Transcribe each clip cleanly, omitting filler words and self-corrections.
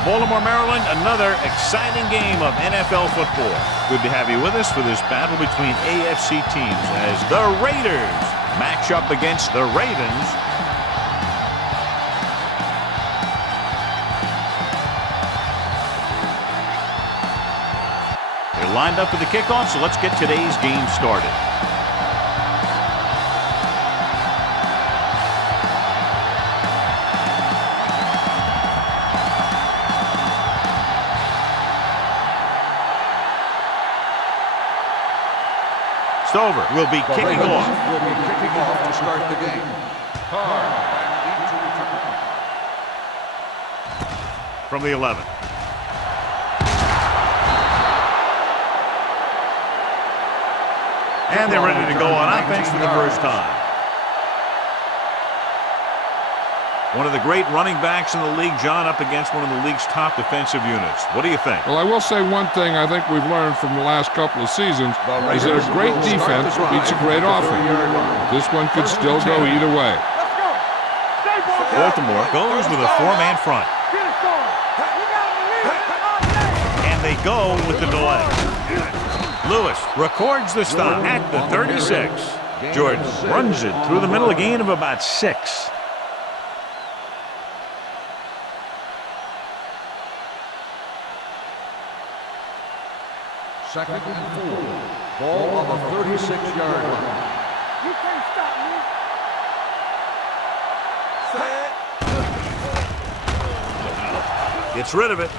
From Baltimore, Maryland, another exciting game of NFL football. Good to have you with us for this battle between AFC teams as the Raiders match up against the Ravens. They're lined up for the kickoff, so let's get today's game started. Stover will be kicking off. To start the game. From the 11. And they're ready to go on offense for the first time. One of the great running backs in the league, John, up against one of the league's top defensive units. What do you think? Well, I will say one thing I think we've learned from the last couple of seasons is that a great defense beats a great offense. This one could still go either way. Baltimore goes with a four-man front. And they go with the delay. Lewis records the stop at the 36. Jordan runs it through the middle, a gain of about 6. Second and 4. Ball on the 36-yard line. You can't stop me. Gets rid of it.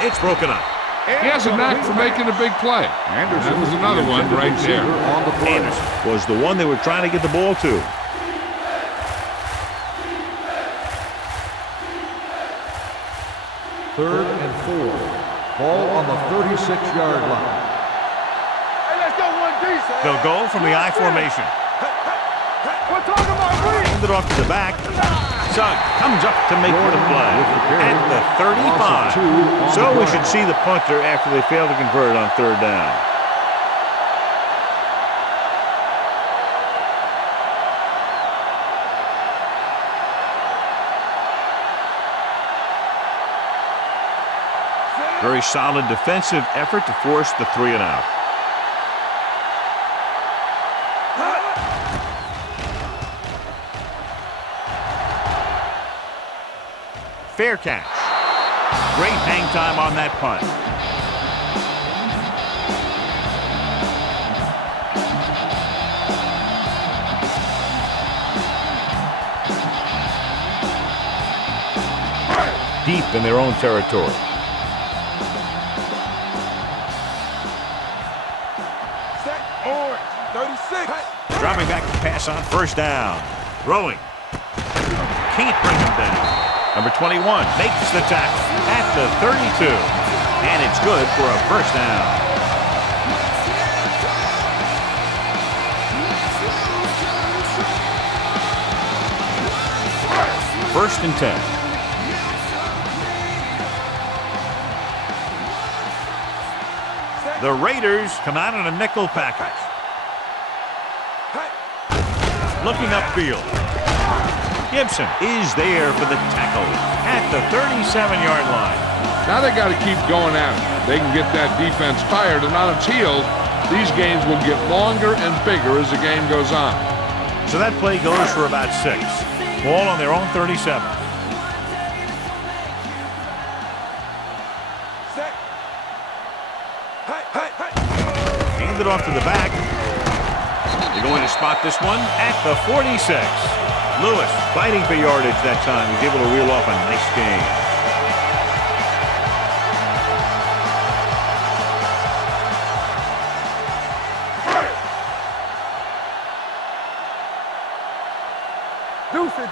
It's broken up. He has a knack for making a big play. Anderson, that was another one right there. Anderson was the one they were trying to get the ball to. Third and 4. Ball on the 36-yard line. They'll go from the I formation. We're talking about Reed. Hand it off to the back. Sugg comes up to make the play at the 35. So we should see the punter after they fail to convert on third down. Very solid defensive effort to force the 3 and out. Fair catch. Great hang time on that punt. Deep in their own territory. Dropping back to pass on first down. Throwing. Can't bring him down. Number 21 makes the tackle at the 32. And it's good for a first down. First and 10. The Raiders come out in a nickel package. Looking upfield. Gibson is there for the tackle at the 37-yard line. Now they got to keep going at it. They can get that defense tired and on its heels. These games will get longer and bigger as the game goes on. So that play goes for about 6. Ball on their own 37. Hand it off to the back. They're going to spot this one at the 46. Lewis fighting for yardage that time. He's able to reel off a nice gain.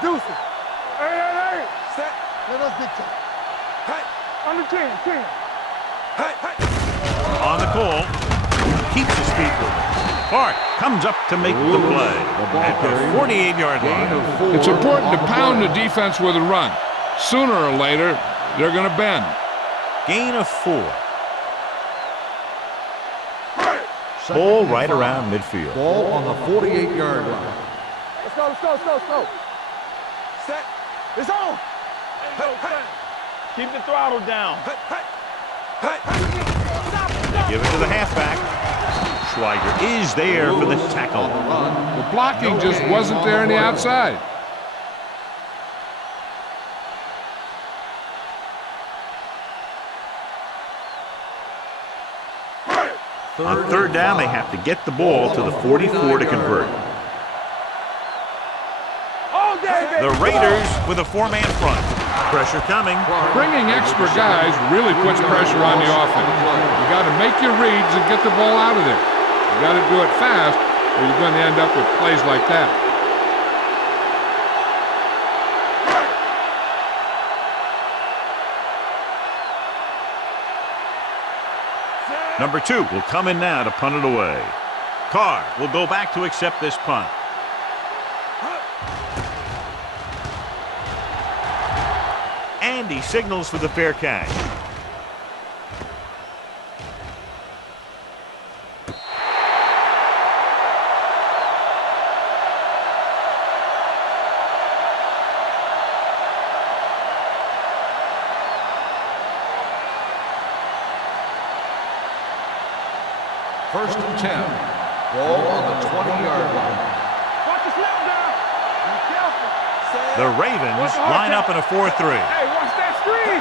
Deuce it. Hey. Set. Let us dictate. Hey. On the 10. Hey. On the call. Keeps his feet moving. Clark comes up to make the play at the 48-yard line. It's important to pound the defense with a run. Sooner or later, they're going to bend. Gain of 4. Ball right around midfield. Ball on the 48-yard line. Let's go. Set. It's on. Keep the throttle down. They give it to the halfback. Schweiger is there for the tackle. The blocking just wasn't there on the outside. On third down, they have to get the ball to the 44 to convert. The Raiders with a four-man front. Pressure coming. Bringing extra guys really puts pressure on the offense. You got to make your reads and get the ball out of there. You got to do it fast, or you're going to end up with plays like that. Number 2 will come in now to punt it away. Carr will go back to accept this punt. And he signals for the fair catch. First and 10. Ball on the 20-yard line. Watch the snap down. Be careful. The Ravens line up in a 4-3. Hey, watch that screen.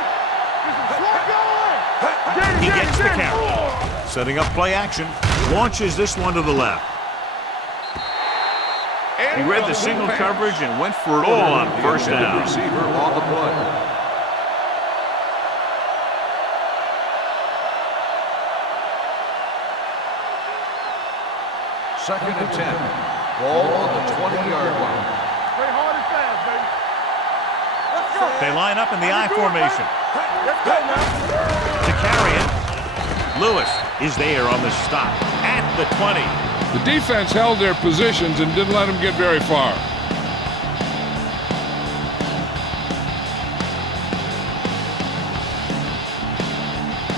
He gets the carry. Setting up play action. Launches this one to the left. He read the single coverage and went for it all on first down. Receiver on the play. Second and 10. Ball on the 20-yard line. Play hard and fast, baby. Let's go. They line up in the I formation. Let's go now. To carry it. Lewis is there on the stop at the 20. The defense held their positions and didn't let them get very far.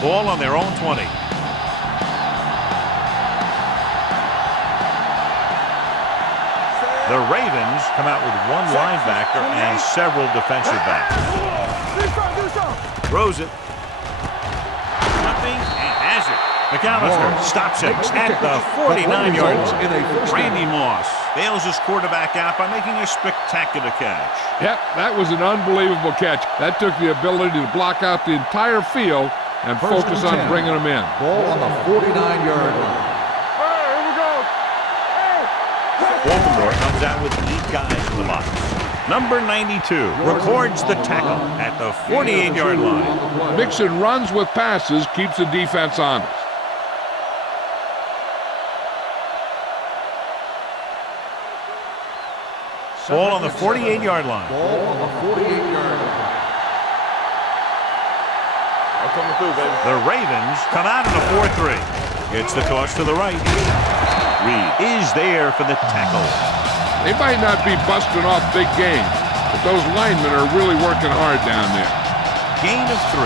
Ball on their own 20. The Ravens come out with one linebacker and several defensive backs. Throws it. Nothing and has it. McAllister stops it at the 49-yard line. Randy Moss bails his quarterback out by making a spectacular catch. Yep, that was an unbelievable catch. That took the ability to block out the entire field and focus on bringing them in. Ball on the 49-yard line. Baltimore comes out with 8 guys in the box. Number 92 records the tackle at the 48-yard line. Mixing runs with passes keeps the defense honest. Ball on the 48-yard line. Ball on the 48-yard line. Coming through, baby. The Ravens come out in a 4-3. Gets the toss to the right. Reed is there for the tackle. They might not be busting off big games, but those linemen are really working hard down there. Gain of 3.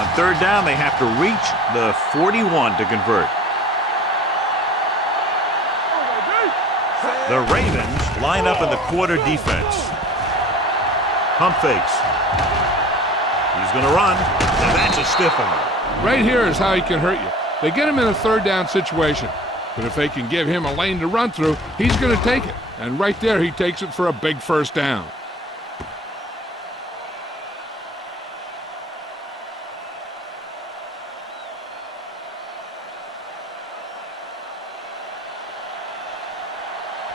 On third down, they have to reach the 41 to convert. The Ravens line up in the quarter defense. Pump fakes. He's going to run, and that's a stiff one. Right here is how he can hurt you. They get him in a third down situation, but if they can give him a lane to run through, he's going to take it. And right there, he takes it for a big first down.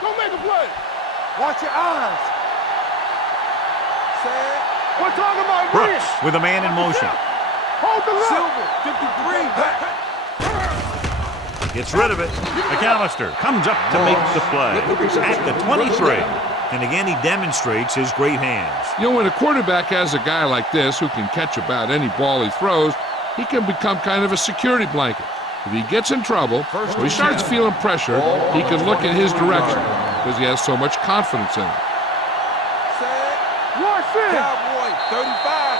Go make a play. Watch your eyes. We're talking about Brooks with a man in motion. Hold the Silver, 53. Gets rid of it. McAllister comes up to make the play at the 23. And again, he demonstrates his great hands. You know, when a quarterback has a guy like this who can catch about any ball he throws, he can become kind of a security blanket. If he gets in trouble, or he starts feeling pressure, he can look in his direction because he has so much confidence in him. Cowboy, 35.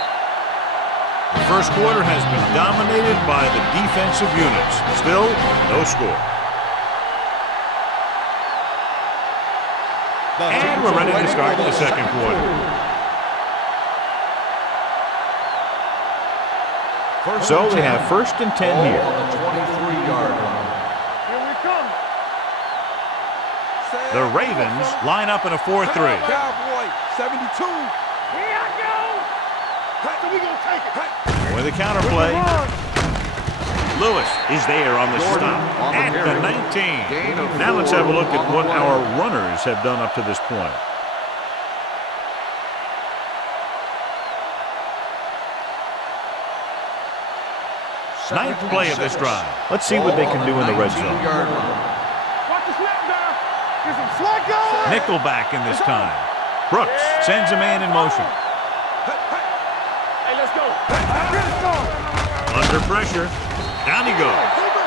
The first quarter has been dominated by the defensive units. Still, no score. And we're ready to start the second quarter. So they have 1st and 10 here. On the 23-yard line. Here we come. The Ravens line up in a 4-3. Cowboy, 72. Here I go. So we gonna take it. With a counterplay. Lewis is there on the stop at the 19. Now let's have a look at what our runners have done up to this point. Ninth play of this drive. Let's see what they can do in the red zone. Watch the snap down. Get some slack going. Nickelback in this time. Brooks sends a man in motion. Hey, let's go. Let's go. Under pressure. Down he goes.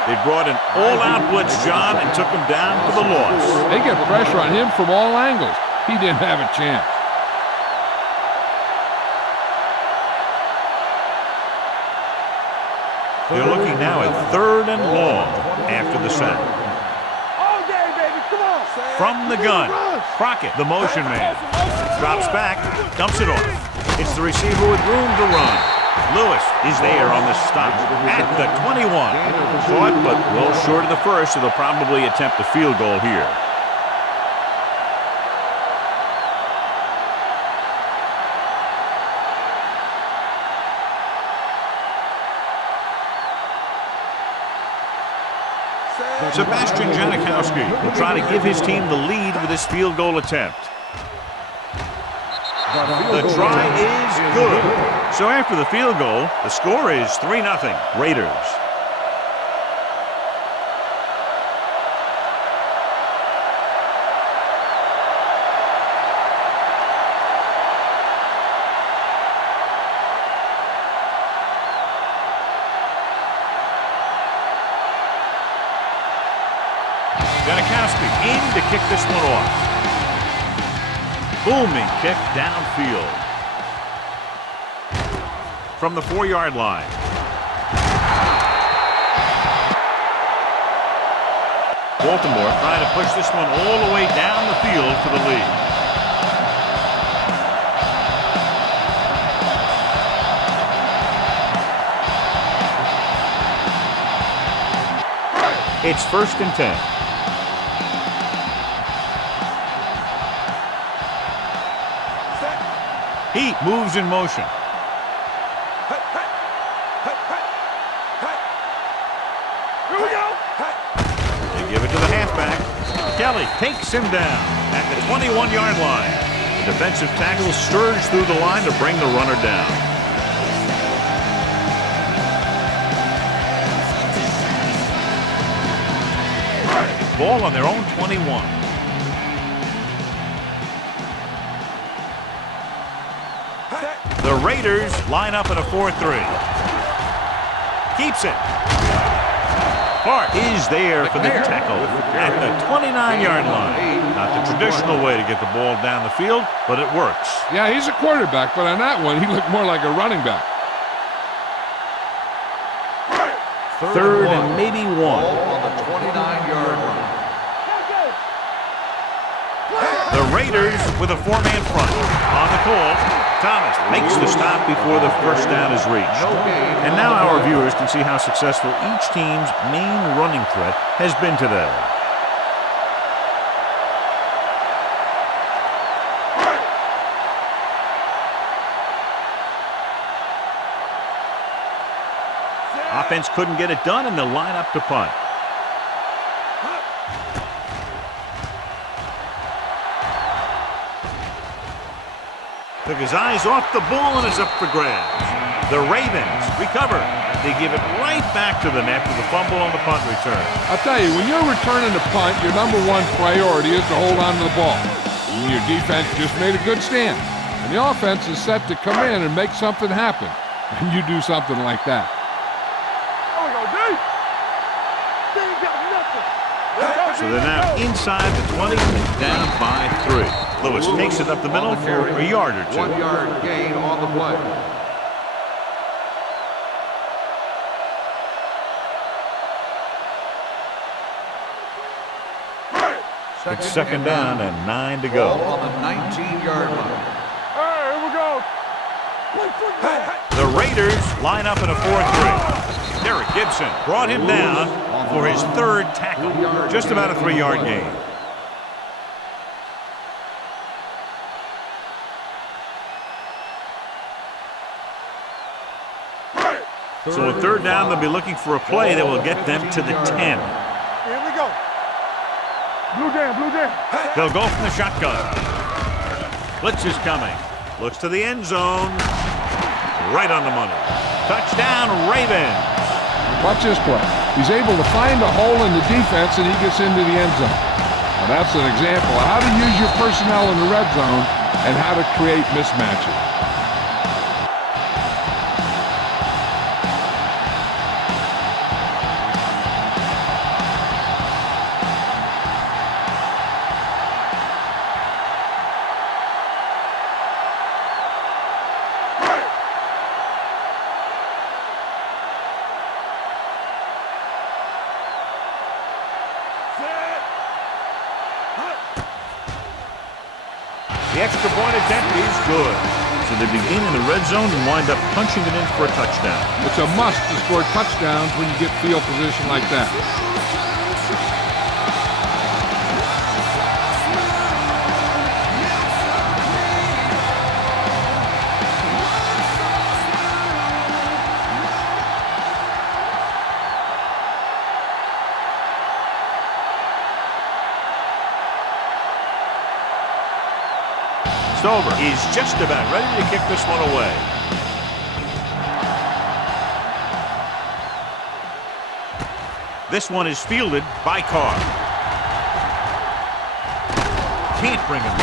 They brought an all-out blitz, John, and took him down to the loss. They get pressure on him from all angles. He didn't have a chance. They're looking now at 3rd and long after the sack. All day, baby. Come on. From the gun, Crockett, the motion man, drops back, dumps it off. It's the receiver with room to run. Lewis is there on the stop at the 21. Caught, but well short of the first, so they'll probably attempt a field goal here. Sebastian Janikowski will try to give his team the lead with this field goal attempt. The try is good. So after the field goal, the score is 3-0 Raiders. Janikowski in to kick this one off. Booming kick downfield. From the 4-yard line. Baltimore trying to push this one all the way down the field for the lead. It's 1st and 10. Heat moves in motion. Here we go. They give it to the halfback. Kelly takes him down at the 21-yard line. The defensive tackle surged through the line to bring the runner down. Ball on their own 21. The Raiders line up in a 4-3. Keeps it. Clark is there for the tackle at the 29-yard line. Not the traditional way to get the ball down the field, but it works. Yeah, he's a quarterback, but on that one, he looked more like a running back. 3rd and maybe 1. On the 29-yard line. The Raiders with a 4-man front. On the call, Thomas makes the stop before the first down is reached. And now our viewers can see how successful each team's main running threat has been today. Offense couldn't get it done, and they'll line up to punt. Took his eyes off the ball and is up for grabs. The Ravens recover. They give it right back to the net with a fumble on the punt return. I'll tell you, when you're returning the punt, your number one priority is to hold on to the ball. And your defense just made a good stand. And the offense is set to come in and make something happen. And you do something like that. So they're now inside the 20 and down by 3. Lewis takes it up the middle for a yard or 2. 1-yard gain on the play. It's second down and 9 to Ball go. on the 19-yard line. Hey, here we go. The Raiders line up in a 4-3. Derek Gibson brought him down for his third tackle. Just about a 3-yard gain. So a third down, they'll be looking for a play that will get them to the 10. Here we go. Blue jam, blue jam. They'll go from the shotgun. Blitz is coming. Looks to the end zone. Right on the money. Touchdown, Ravens. Watch this play. He's able to find a hole in the defense, and he gets into the end zone. Now that's an example of how to use your personnel in the red zone and how to create mismatches. The extra point attempt is good. So they begin in the red zone and wind up punching it in for a touchdown. It's a must to score touchdowns when you get field position like that. Stover is just about ready to kick this one away. This one is fielded by Carr. Can't bring him in.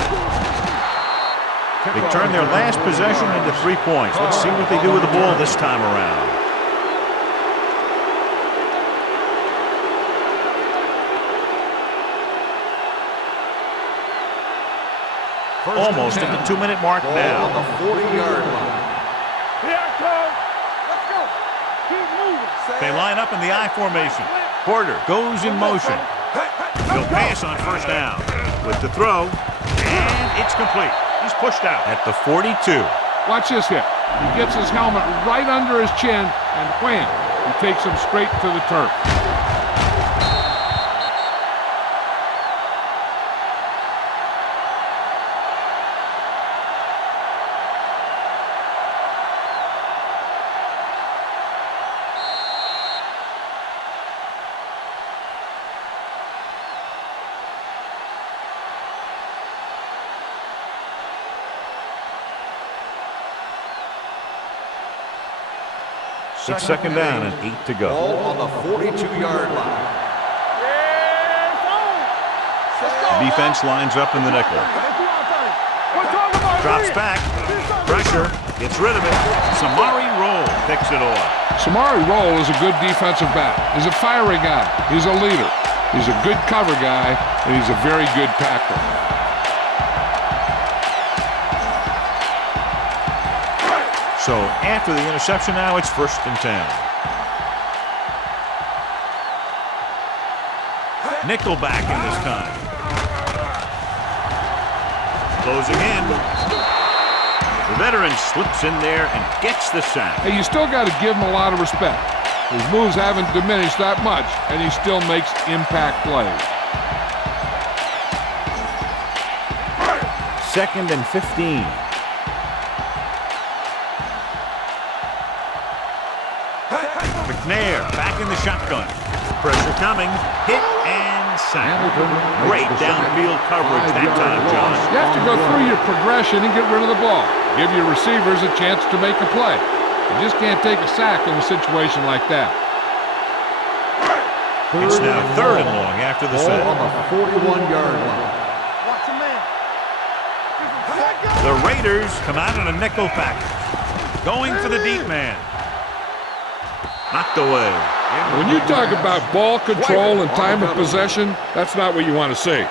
They turn their last possession into 3 points. Let's see what they do with the ball this time around. Almost at the 2-minute mark now. On the 40-yard line. Here I come. Let's go. Keep moving. They line up in the I formation. Porter goes in motion. He'll pass on first down. With the throw, and it's complete. He's pushed out at the 42. Watch this hit. He gets his helmet right under his chin, and wham, he takes him straight to the turf. It's second down and 8 to go. Ball on the 42-yard line. Defense lines up in the nickel. Drops back. Pressure. Gets rid of it. Samari Roll picks it off. Samari Roll is a good defensive back. He's a fiery guy. He's a leader. He's a good cover guy, and he's a very good tackler. So after the interception now, it's 1st and 10. Nickel back in this time. Closing in. The veteran slips in there and gets the sack. Hey, you still got to give him a lot of respect. His moves haven't diminished that much, and he still makes impact plays. 2nd and 15. McNair back in the shotgun. Pressure coming. Hit and sack. Great downfield coverage that time, John. You have to go through your progression and get rid of the ball. Give your receivers a chance to make a play. You just can't take a sack in a situation like that. It's now 3rd and long after the sack. Ball on the 41-yard line. Watch a man. The Raiders come out in a nickel package. Going for the deep man. Knocked away. When you talk about ball control and time of possession, that's not what you want to see.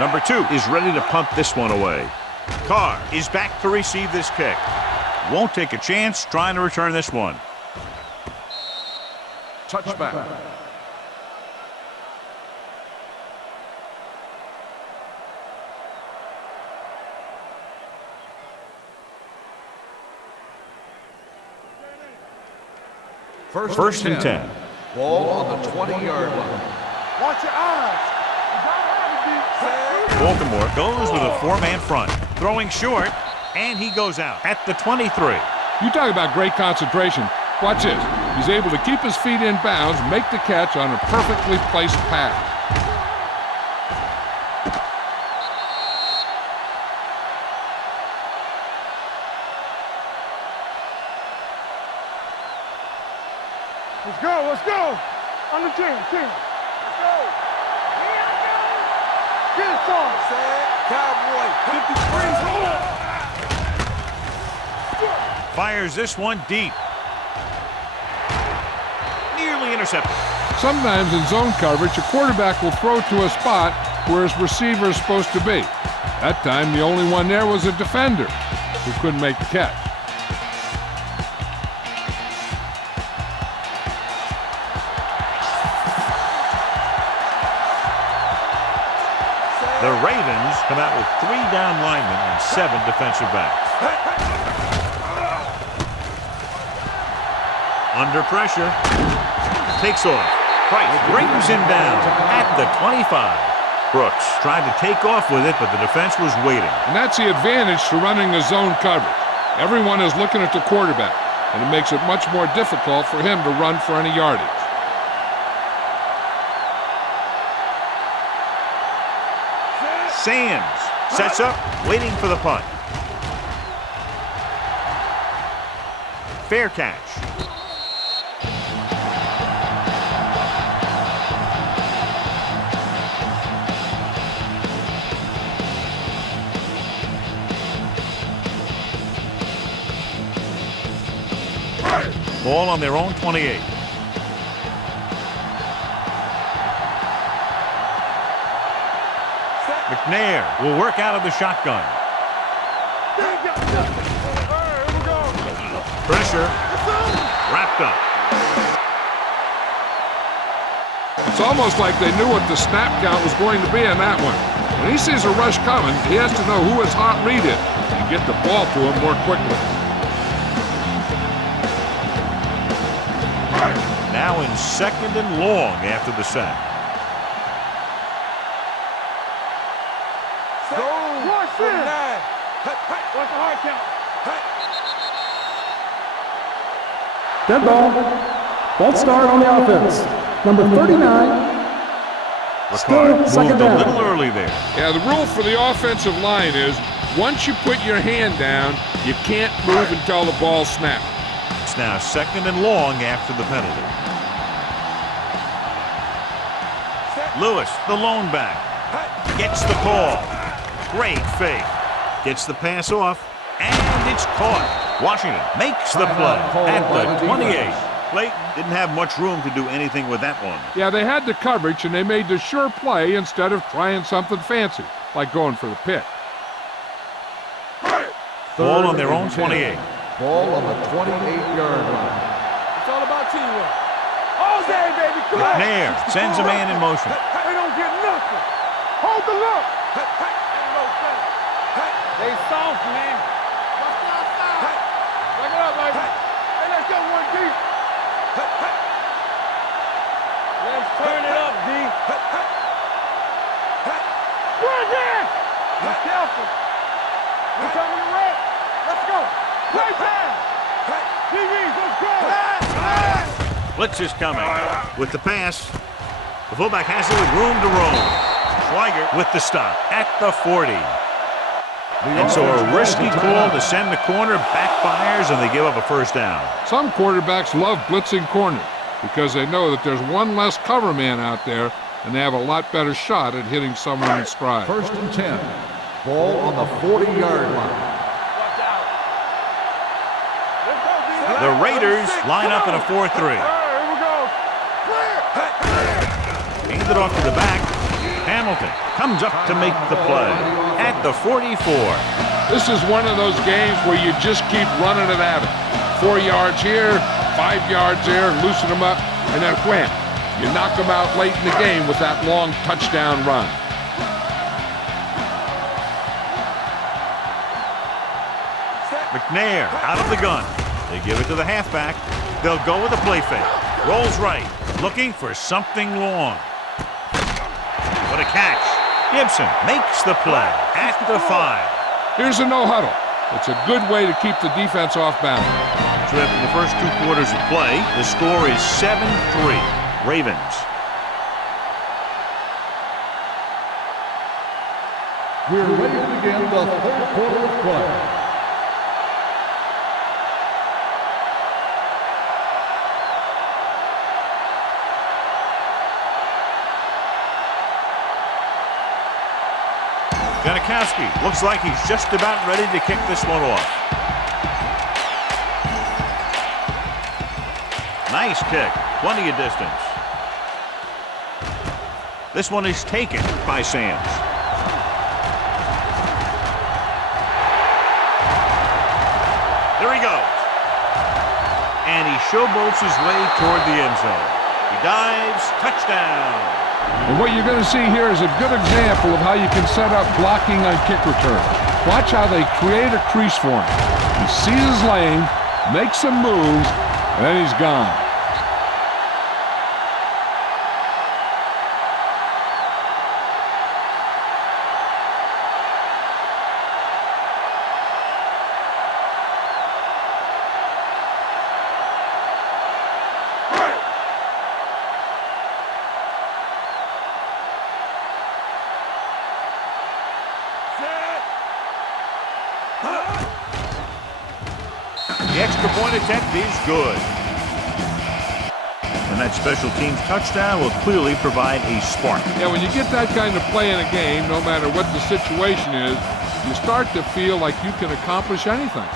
Number 2 is ready to punt this one away. Carr is back to receive this kick. Won't take a chance trying to return this one. Touchback. First and 10. Ball on the 20-yard line. Watch your eyes. Baltimore goes with a 4-man front. Throwing short, and he goes out at the 23. You talk about great concentration. Watch this. He's able to keep his feet in bounds, make the catch on a perfectly placed pass. Let's go. On the 10. Let's go. Get it, son. Cowboy, 53. Fires this one deep. Nearly intercepted. Sometimes in zone coverage, a quarterback will throw to a spot where his receiver is supposed to be. That time, the only one there was a defender who couldn't make the catch. The Ravens come out with 3 down linemen and 7 defensive backs. Under pressure. Takes off. Price brings him down at the 25. Brooks tried to take off with it, but the defense was waiting. And that's the advantage to running a zone coverage. Everyone is looking at the quarterback, and it makes it much more difficult for him to run for any yardage. Sands sets up, waiting for the punt. Fair catch. Ball on their own 28. McNair will work out of the shotgun. Pressure. Wrapped up. It's almost like they knew what the snap count was going to be on that one. When he sees a rush coming, he has to know who his hot read is and get the ball to him more quickly. Now in 2nd and long after the sack. Watch this. What's the hard count? Dead ball. False start on the offense. Number 39. Ricard moved second a down. little early there. Yeah, the rule for the offensive line is once you put your hand down, you can't move until the ball snaps. It's now 2nd and long after the penalty. Lewis, the lone back, gets the call. Great fake. Gets the pass off, and it's caught. Washington makes the play at the 28. Clayton didn't have much room to do anything with that one. Yeah, they had the coverage, and they made the sure play instead of trying something fancy, like going for the pick. Ball on their own 28. Ball on the 28-yard line. It's all about teamwork. All day, baby. Come on. McNair sends a man in motion. They don't get nothing. Hold the look. They soft, man. Watch the outside. Back it up, baby. Hey, let's go one deep. Let's turn it up, D. Run again. Be careful. We're coming to red. Let's go. Play time. TVs, let's go. Blitz is coming. With the pass, the fullback has it with room to roam. Schweiger with the stop at the 40. And so a risky call to send the corner backfires, and they give up a first down. Some quarterbacks love blitzing corners because they know that there's one less cover man out there, and they have a lot better shot at hitting someone in stride. 1st and 10. Ball on the 40-yard line. The Raiders line up in a 4-3. Here we go. Handed off to the back. Hamilton comes up to make the play at the 44. This is one of those games where you just keep running it at him. 4 yards here, 5 yards there, loosen them up, and then wham. You knock them out late in the game with that long touchdown run. McNair out of the gun. They give it to the halfback. They'll go with a play fake. Rolls right, looking for something long. What a catch. Gibson makes the play at the 5. Here's a no-huddle. It's a good way to keep the defense off balance. So after the first 2 quarters of play, the score is 7-3. Ravens. We're ready to begin the third quarter of play. Janikowski looks like he's just about ready to kick this one off. Nice kick, plenty of distance. This one is taken by Sands. There he goes. And he showboats his way toward the end zone. He dives, touchdown. And what you're going to see here is a good example of how you can set up blocking on kick return. Watch how they create a crease for him. He sees his lane, makes some moves, and then he's gone. The extra point attempt is good. And that special teams touchdown will clearly provide a spark. Yeah, when you get that kind of play in a game, no matter what the situation is, you start to feel like you can accomplish anything.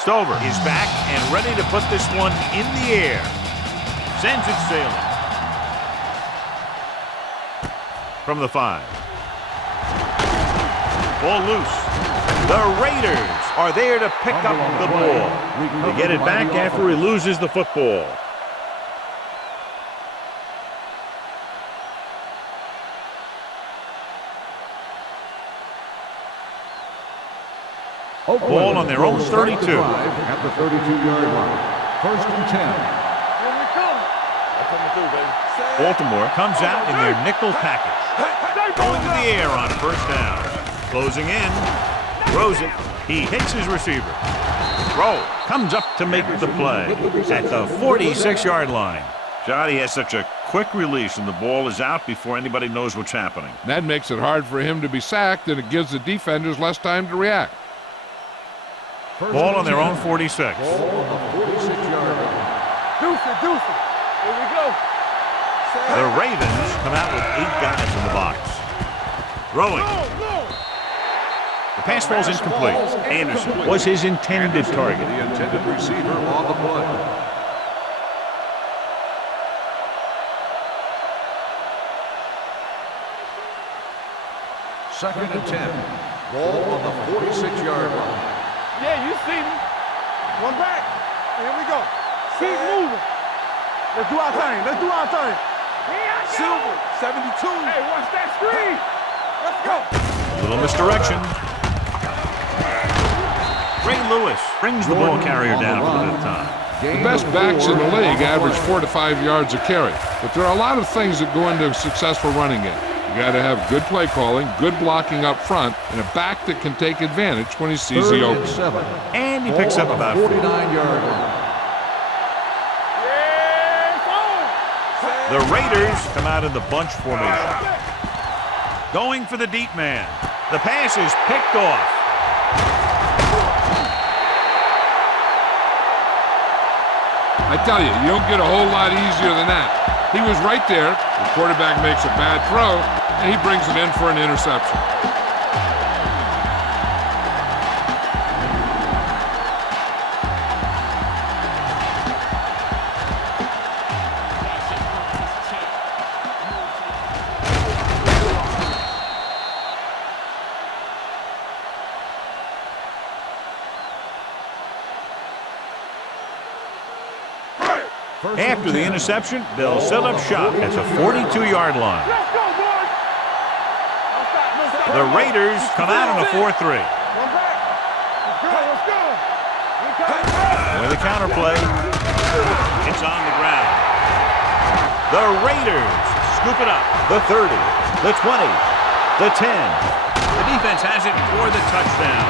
Stover is back and ready to put this one in the air. Sends it sailing. From the 5. Ball loose. The Raiders are there to pick up the ball. They get it back after he loses the football. Ball on their own 32. At the 32-yard line. 1st and 10. Here we come. Baltimore comes out in their nickel package. Going to the air on 1st down. Closing in. Throws it. He hits his receiver. Throw. Comes up to make the play at the 46-yard line. John, he has such a quick release and the ball is out before anybody knows what's happening. That makes it hard for him to be sacked, and it gives the defenders less time to react. Ball on their own 46. Ball on the 46-yard line. Deuce it, deuce it. Here we go. The Ravens come out with 8 guys in the box. Throwing. The pass falls incomplete. Anderson was his intended target. The intended receiver on the play. Second and 10. Ball on the 46-yard line. Yeah, you see me. One back. Here we go. Keep moving. Let's do our thing. Let's do our thing. Silver, 72. Hey, watch that screen. Let's go. Little misdirection. Ray Lewis brings the ball carrier down for the 5th time. The best backs in the league average 4 to 5 yards a carry. But there are a lot of things that go into a successful running game. You got to have good play calling, good blocking up front, and a back that can take advantage when he sees the opening. And he picks up about 49-yard line. The Raiders come out in the bunch formation. Going for the deep man. The pass is picked off. I tell you, you don't get a whole lot easier than that. He was right there. The quarterback makes a bad throw, and he brings it in for an interception. After the interception, they'll set up shop at the 42-yard line. Let's go, boys. The Raiders come out on a 4-3. One back. Let's go. With a counter play, it's on the ground. The Raiders scoop it up. The 30, the 20, the 10. The defense has it for the touchdown.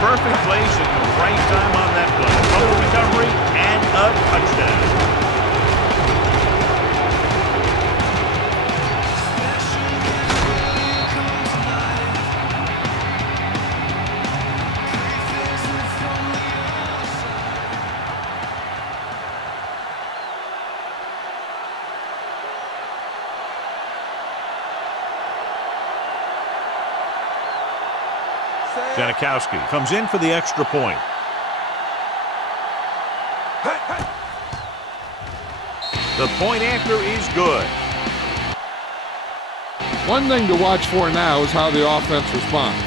Perfect place at the right time on that play. Fumble recovery and a touchdown. Janikowski comes in for the extra point. The point after is good. One thing to watch for now is how the offense responds.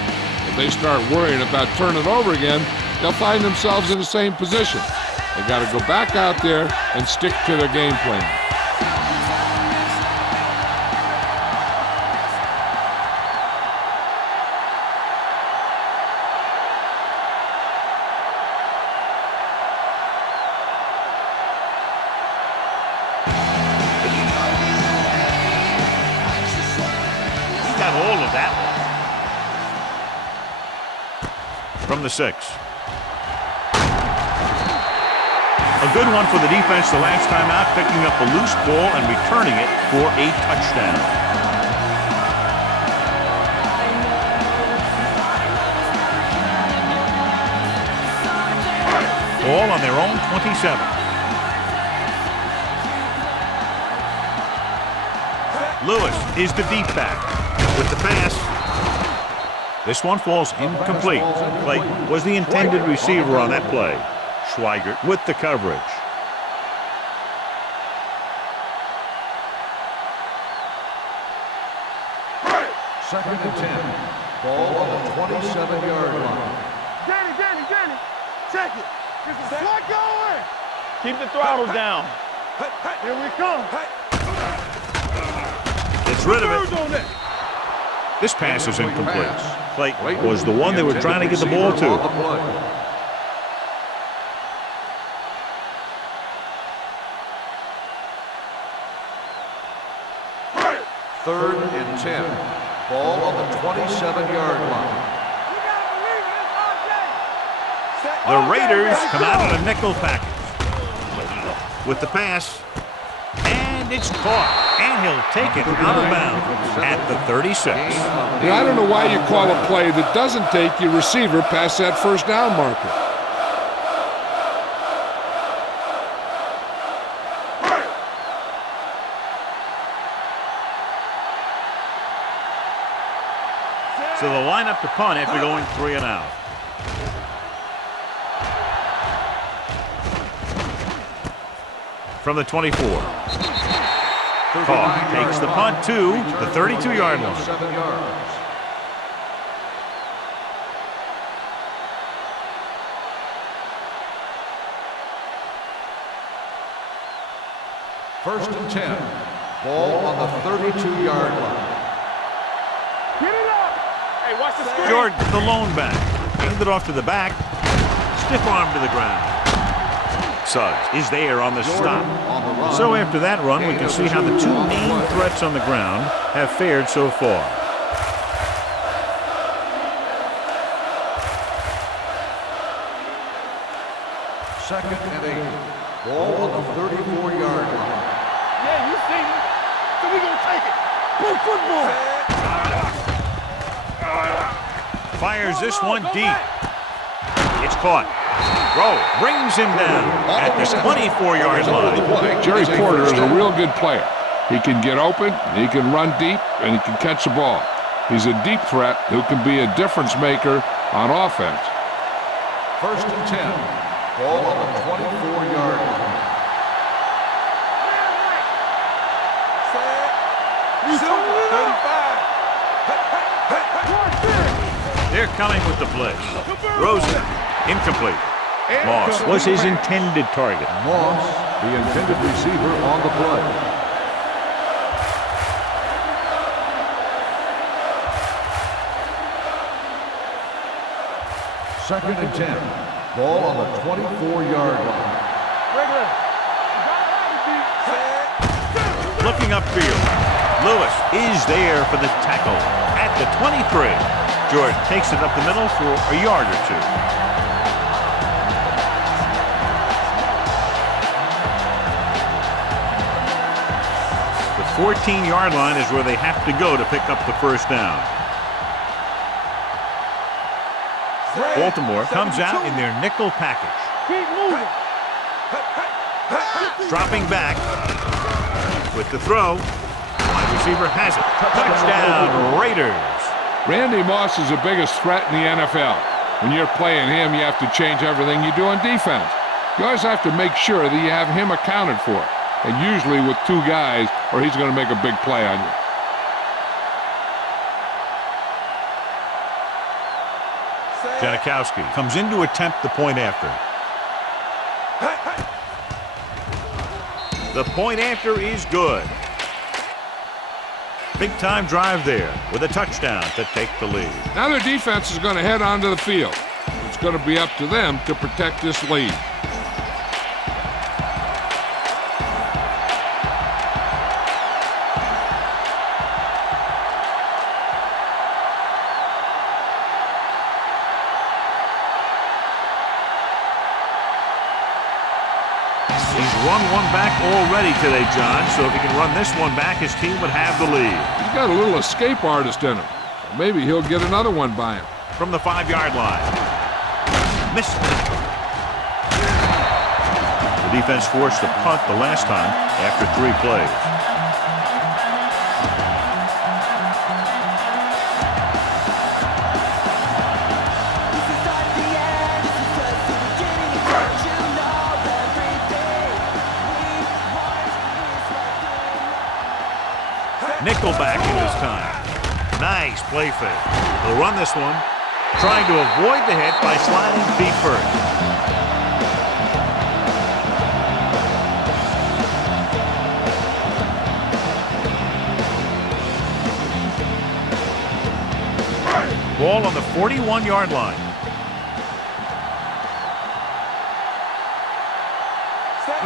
If they start worrying about turning it over again, they'll find themselves in the same position. They got to go back out there and stick to their game plan. From the 6. A good one for the defense the last time out, picking up a loose ball and returning it for a touchdown. Ball on their own 27. Lewis is the deep back with the pass. This one falls incomplete. Clayton was the intended receiver on that play. Schweigert with the coverage. Second and 10. Ball on the 27-yard line. Danny, check it. Get the slot going. Keep the throttle down. Here we come. Gets rid of it. This pass is incomplete. Clayton was the one they were trying to get the ball to. Third and 10. Ball on the 27-yard line. The Raiders come out on a nickel package. With the pass. And it's caught. And he'll take it out of bounds at the 36. Yeah, I don't know why you call a play that doesn't take your receiver past that first down marker. So they'll line up to punt after going 3 and out. From the 24. Caught. Takes the punt to the 32-yard line. 7 yards. First and 10. Ball on the 32-yard line. Get it up. Hey, watch the screen. Jordan, the lone back. Hand it off to the back. Stiff arm to the ground. Suggs is there on the stop. So after that run, we can see how the two main threats on the ground have fared so far. Second and 8. Ball on the 34-yard line. Yeah, you see me. So we gonna take it. Play football. Fires this one deep. It's caught. Throw brings him down at the 24-yard line. Jerry Porter is a real good player. He can get open, he can run deep, and he can catch the ball. He's a deep threat who can be a difference maker on offense. 1st and 10. Ball on the 24-yard line. They're coming with the blitz. Rosen, incomplete. Moss was his intended target. Moss, the intended receiver on the play. Second and 10. Ball on the 24-yard line. Looking upfield. Lewis is there for the tackle at the 23. Jordan takes it up the middle for a yard or two. The 14-yard line is where they have to go to pick up the first down. Baltimore comes out in their nickel package. Keep moving. Dropping back with the throw. Wide receiver has it. Touchdown, Raiders. Randy Moss is the biggest threat in the NFL. When you're playing him, you have to change everything you do on defense. You always have to make sure that you have him accounted for. And usually with two guys, or he's going to make a big play on you. Janikowski comes in to attempt the point after. The point after is good. Big-time drive there with a touchdown to take the lead. Now their defense is going to head onto the field. It's going to be up to them to protect this lead. Run one back already today, John, so if he can run this one back, his team would have the lead. He's got a little escape artist in him. Maybe he'll get another one by him. From the 5-yard line. Missed it. The defense forced a punt the last time after 3 plays. Nickelback in this time. Nice play fake. They'll run this one, trying to avoid the hit by sliding feet first. Ball on the 41-yard line.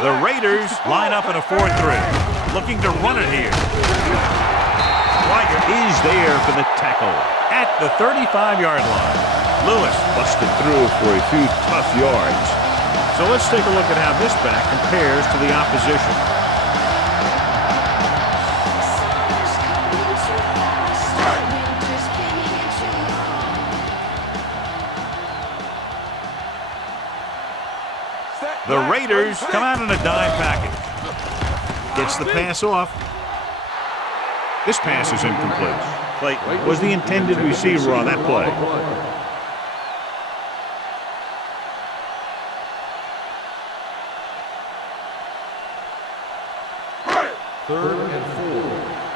The Raiders line up in a 4-3, looking to run it here. Weiger is there for the tackle at the 35-yard line. Lewis busted through for a few tough yards. So let's take a look at how this back compares to the opposition. The Raiders come out in a dime package. Gets the pass off. This pass is incomplete. Clayton was the intended receiver on that play. Third and 4.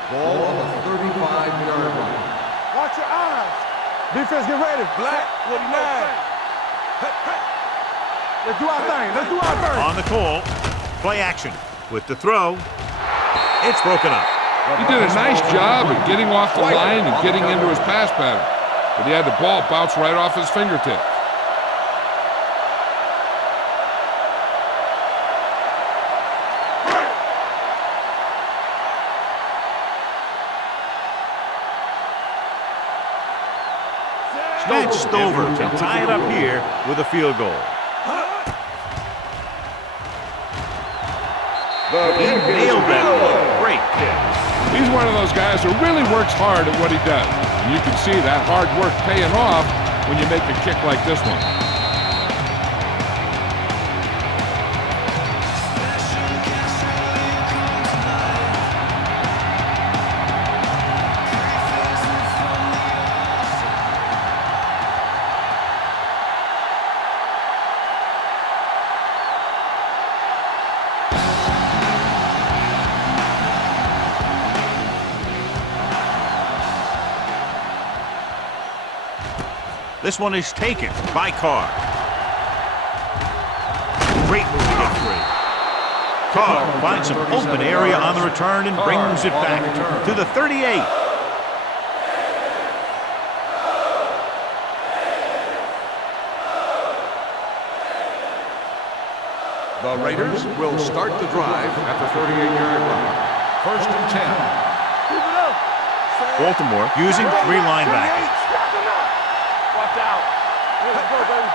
Ball on the 35-yard line. Watch your eyes. Defense, get ready. Black, 49. Let's do our thing. Let's do our thing. On the call, play action with the throw. It's broken up. He did a nice job of getting off the line and getting into his pass pattern, but he had the ball bounce right off his fingertips. Snatched over to tie it up here with a field goal. He nailed that one. Great kick. He's one of those guys who really works hard at what he does. And you can see that hard work paying off when you make a kick like this one. This one is taken by Carr. Great move to get free. Carr finds some open area on the return and brings it back to the 38. The Raiders will start the drive at the 38-yard line. 1st and 10. Baltimore using 3 linebackers. Watch out. Let's go, baby.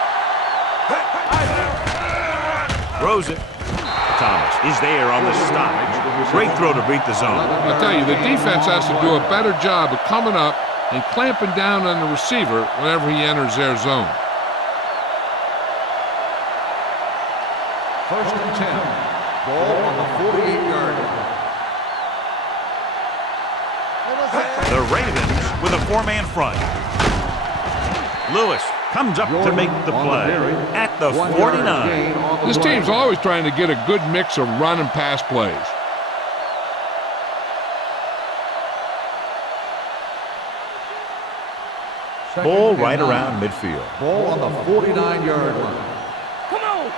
Throws it. Thomas is there on the stoppage. Great throw to beat the zone. I'll tell you, the defense has to do a better job of coming up and clamping down on the receiver whenever he enters their zone. 1st and 10. Ball on the 48-yard line. The Ravens with a 4-man front. Lewis comes up to make the play at the 49. This team's always trying to get a good mix of run and pass plays. Ball right around midfield. Ball on the 49-yard line. Come on.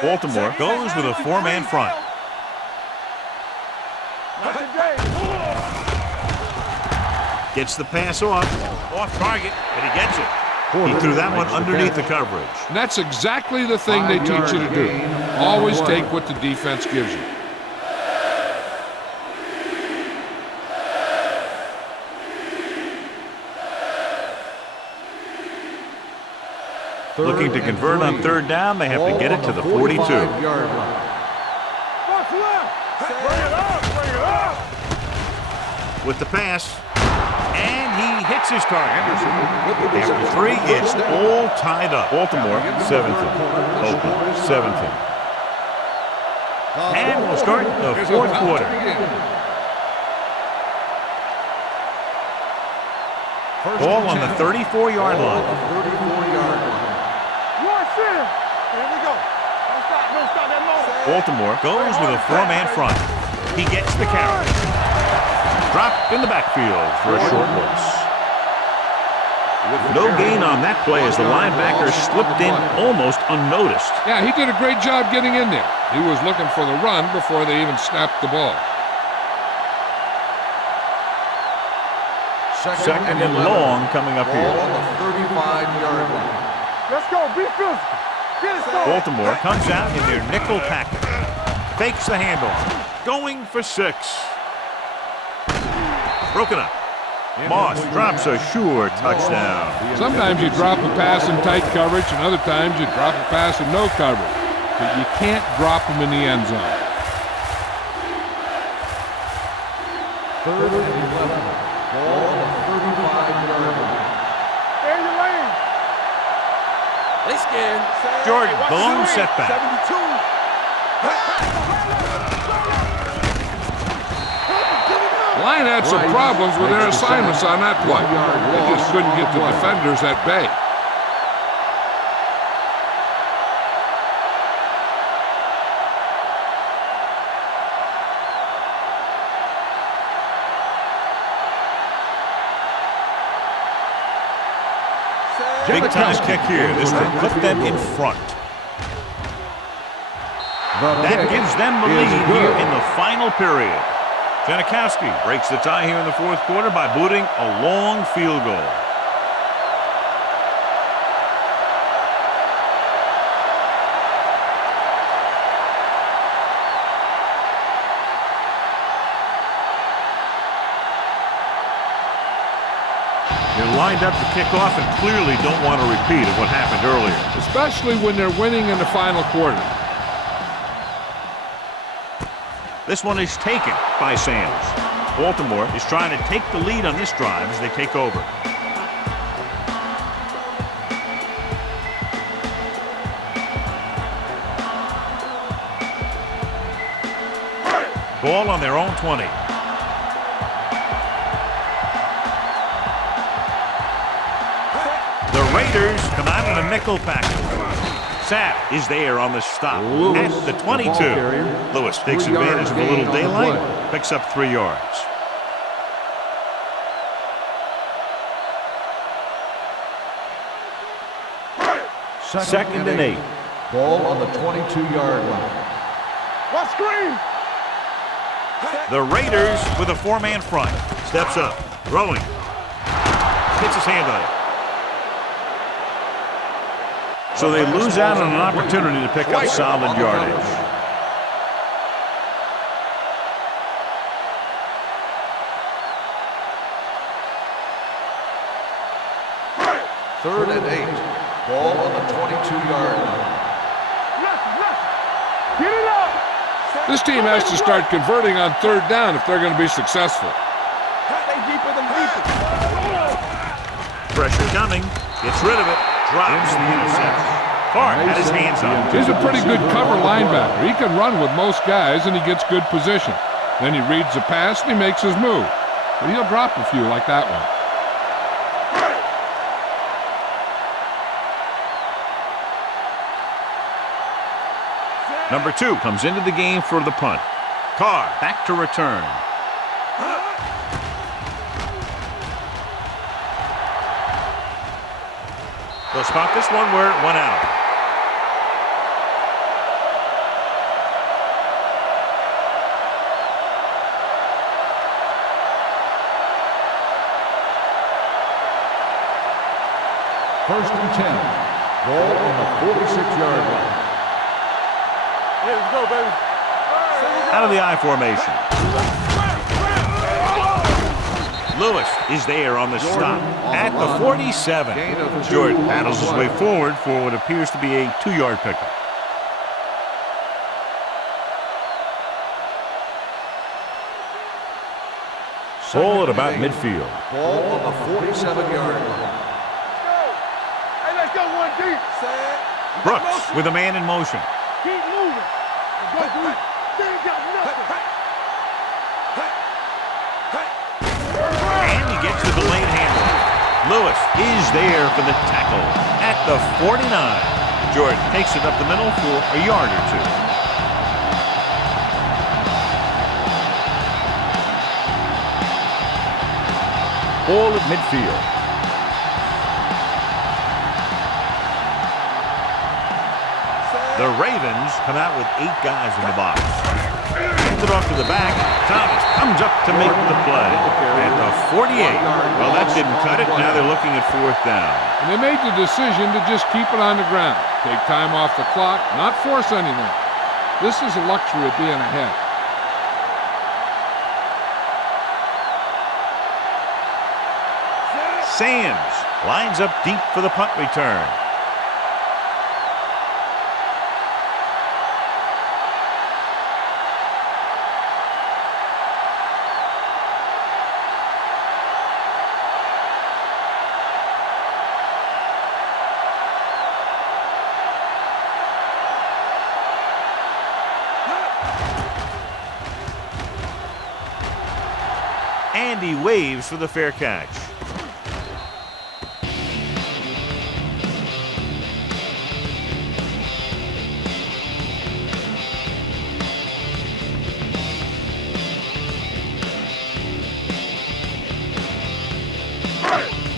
Baltimore goes with a 4-man front. Gets the pass off target, and he gets it. He threw that one underneath the coverage. And that's exactly the thing they teach you to do. Always take what the defense gives you. Looking to convert on 3rd down, they have to get it to the 42. With the pass, and he hits his target. After 3, it's all tied up. Baltimore 17, Oakland 17. And we'll start the 4th quarter. Ball on the 34-yard line. Baltimore goes with a 4-man front. He gets the carry. Dropped in the backfield for a short loss. No gain on that play as the linebacker slipped in almost unnoticed. Yeah, he did a great job getting in there. He was looking for the run before they even snapped the ball. 2nd and long coming up here. Ball on the 35-yard line. Let's go. Be physical. Baltimore comes out in their nickel package. Fakes the handoff. Going for 6. Broken up. Moss drops a sure touchdown. Sometimes you drop a pass in tight coverage, and other times you drop a pass in no coverage. But you can't drop them in the end zone. 3rd and 11. Ball on the 35-yard line. Stay in your lane. They scared. Jordan, balloon setback. 72. The line had some problems with their assignments on that play. They just couldn't get the defenders at bay. Big time kick here. This will put them in front. That gives them the lead here in the final period. Janikowski breaks the tie here in the 4th quarter by booting a long field goal. They're lined up to kick off and clearly don't want a repeat of what happened earlier. Especially when they're winning in the final quarter. This one is taken by Sands. Baltimore is trying to take the lead on this drive as they take over. Ball on their own 20. The Raiders come out in a nickel package. Sapp is there on the stop at the 22. Lewis takes advantage of a little daylight, picks up 3 yards. Second and 8. Ball on the 22-yard line. What screen? The Raiders with a 4-man front. Steps up. Throwing. Gets his hand on it. So they lose out on an opportunity to pick up solid yardage. Third and 8. Ball on the 22-yard line. Get it up! This team has to start converting on third down if they're going to be successful. They deeper than deeper. Pressure coming. Gets rid of it. Drops the interception. Clark had his hands up. He's a pretty good cover linebacker. He can run with most guys, and he gets good position. Then he reads the pass, and he makes his move. But he'll drop a few like that one. Number 2 comes into the game for the punt. Carr back to return. They'll spot this one where it went out. First and 10. Ball on the 46-yard line. Let's go, baby. Out of the I formation. Lewis is there on the stop at the 47. Jordan battles his way forward for what appears to be a 2-yard pickup. Ball at about midfield. Ball on the 47-yard line. Hey, let's go one deep. Brooks with a man in motion. Keep moving. Go, dude. They ain't got nothing. And he gets the delayed handle. Lewis is there for the tackle at the 49. Jordan takes it up the middle for a yard or 2. Ball at midfield. The Ravens come out with 8 guys in the box. Hands it off to the back. Thomas comes up to make the play at the 48. Well, that didn't cut it. Now they're looking at 4th down. And they made the decision to just keep it on the ground. Take time off the clock, not force anything. This is a luxury of being ahead. Sands lines up deep for the punt return. And he waves for the fair catch.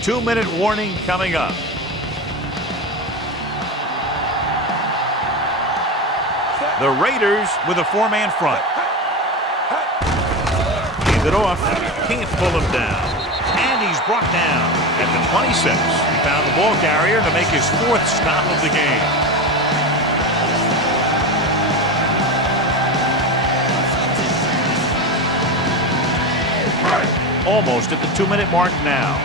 Two-minute warning coming up. The Raiders with a 4-man front. Hands it off. Can't pull him down. And he's brought down at the 26. He found the ball carrier to make his 4th stop of the game. Almost at the 2-minute mark now.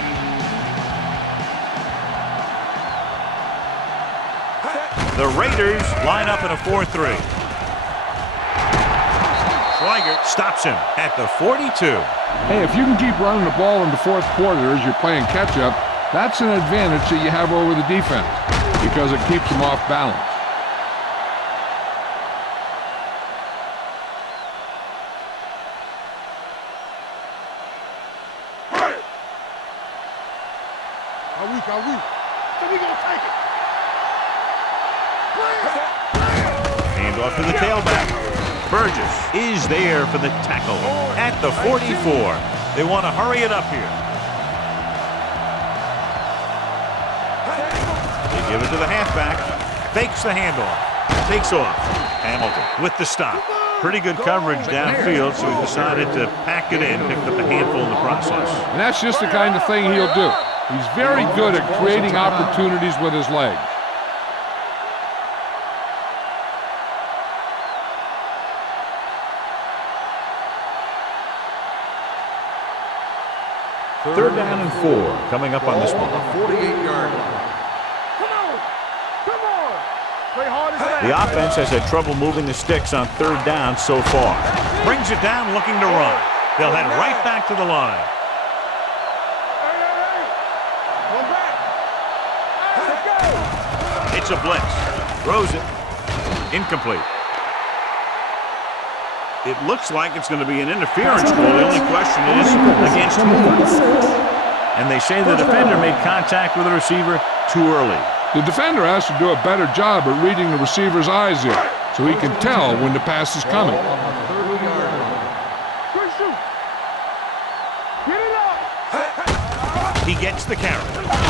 The Raiders line up in a 4-3. Schweiger stops him at the 42. Hey, if you can keep running the ball in the 4th quarter as you're playing catch-up, that's an advantage that you have over the defense because it keeps them off balance. Are we? So we gonna take it. Hand off to the tailback. Burgess is there for the tackle at the 44. They want to hurry it up here. They give it to the halfback. Fakes the handoff. Takes off. Hamilton with the stop. Pretty good coverage downfield, so he decided to pack it in, picked up a handful in the process. And that's just the kind of thing he'll do. He's very good at creating opportunities with his legs. Third down and 4 coming up on this one. 48-yard line. The offense has had trouble moving the sticks on third down so far. Brings it down looking to run. They'll head right back to the line. It's a blitz. Throws it. Incomplete. It looks like it's going to be an interference call. The only question is against whom? And they say the defender made contact with the receiver too early. The defender has to do a better job at reading the receiver's eyes here, so he can tell when the pass is coming. He gets the carry.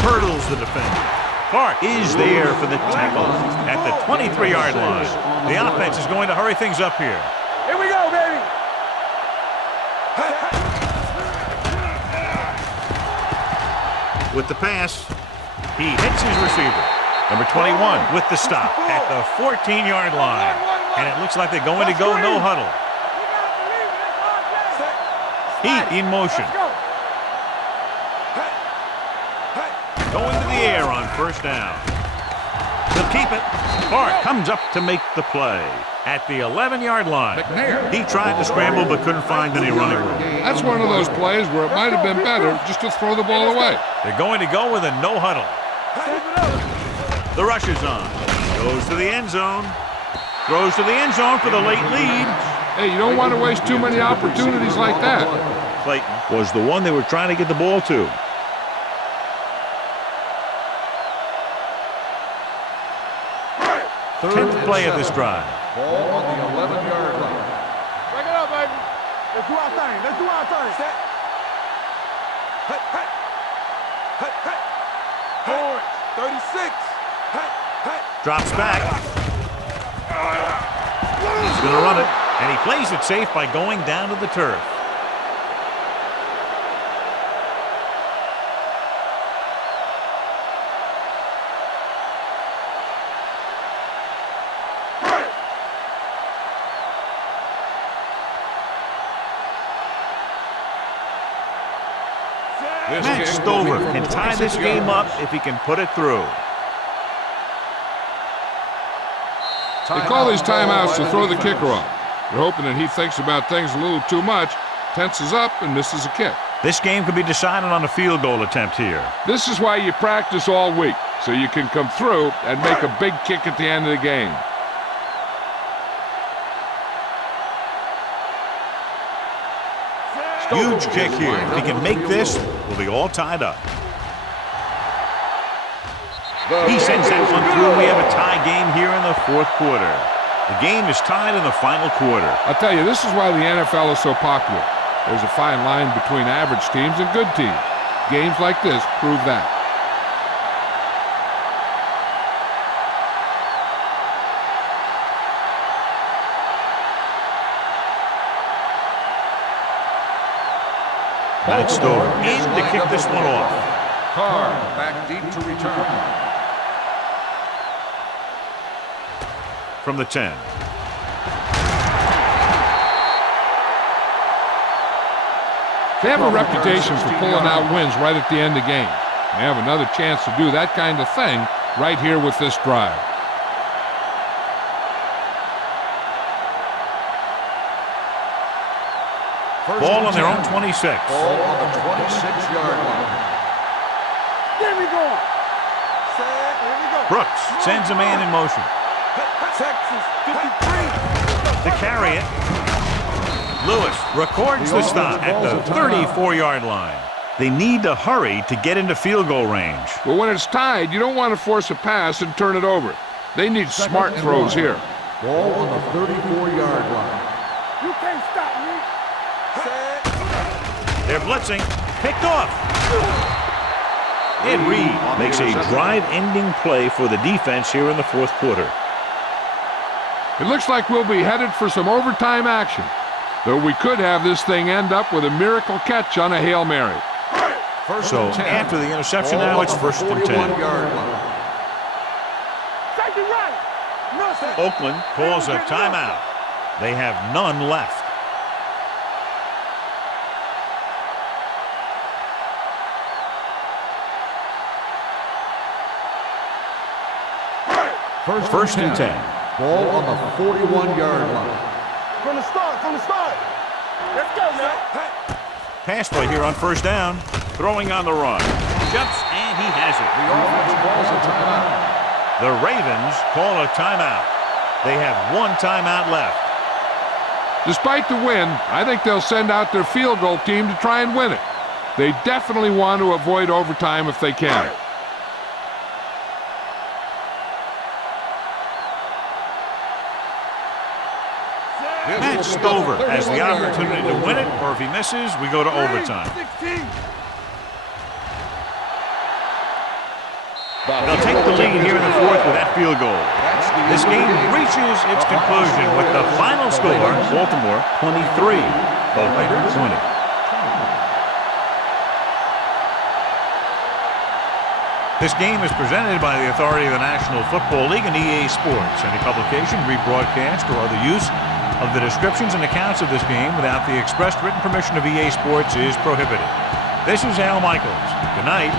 Hurdles the defender. Clark is there for the tackle at the 23-yard line. The offense is going to hurry things up here. Here we go, baby. With the pass, he hits his receiver. Number 21 with the stop at the 14-yard line. And it looks like they're going to go no huddle. Heat in motion. Going to the air on first down. He'll keep it. Clark comes up to make the play at the 11-yard line. He tried to scramble but couldn't find any running room. That's one of those plays where it might have been better just to throw the ball away. They're going to go with a no huddle. The rush is on. Goes to the end zone. Throws to the end zone for the late lead. Hey, you don't want to waste too many opportunities like that. Clayton was the one they were trying to get the ball to. Tenth play of this drive. Ball on the 11-yard line. Break it up, baby. Let's do our thing. Let's do our thing. Set. Hut, hut. Hut, hut. Forward. 36. Hut, hut. Drops back. He's going to run it, and he plays it safe by going down to the turf. Matt Stover can tie this game up if he can put it through. They call these timeouts to throw the kicker off. They're hoping that he thinks about things a little too much, tenses up, and misses a kick. This game could be decided on a field goal attempt here. This is why you practice all week, so you can come through and make a big kick at the end of the game. Huge kick here. If he can make this, we'll be all tied up. He sends that one through. We have a tie game here in the fourth quarter. The game is tied in the final quarter. I'll tell you, this is why the NFL is so popular. There's a fine line between average teams and good teams. Games like this prove that. Matt Stover in to kick this one off. Carr back deep to return. From the 10. They have a reputation for pulling out wins right at the end of games. They have another chance to do that kind of thing right here with this drive. Ball on their own 26. Ball on the 26-yard line. There we go. Set. Here we go. Brooks sends a man in motion. Texas 53. To carry it. Lewis records the stop at the 34-yard line. They need to hurry to get into field goal range. But when it's tied, you don't want to force a pass and turn it over. They need smart throws here. Ball on the 34-yard line. You can't stop me. Set. They're blitzing. Picked off. Ed Reed makes a drive-ending play for the defense here in the fourth quarter. It looks like we'll be headed for some overtime action, though we could have this thing end up with a miracle catch on a Hail Mary. So after the interception now, it's first and 10. Oakland calls a timeout. They have none left. First and 10. Ball on the 41-yard line. From the start. Let's go, man. Pass play here on first down. Throwing on the run. Jumps, and he has it. The offense calls a timeout. The Ravens call a timeout. They have one timeout left. Despite the win, I think they'll send out their field goal team to try and win it. They definitely want to avoid overtime if they can. Matt Stover has the opportunity to win it, or if he misses, we go to overtime. They'll take the lead here in the fourth with that field goal. This game reaches its conclusion with the final score, Baltimore 23, Oakland 20. This game is presented by the authority of the National Football League and EA Sports. Any publication, rebroadcast, or other use of the descriptions and accounts of this game without the expressed written permission of EA Sports is prohibited. This is Al Michaels. Good night.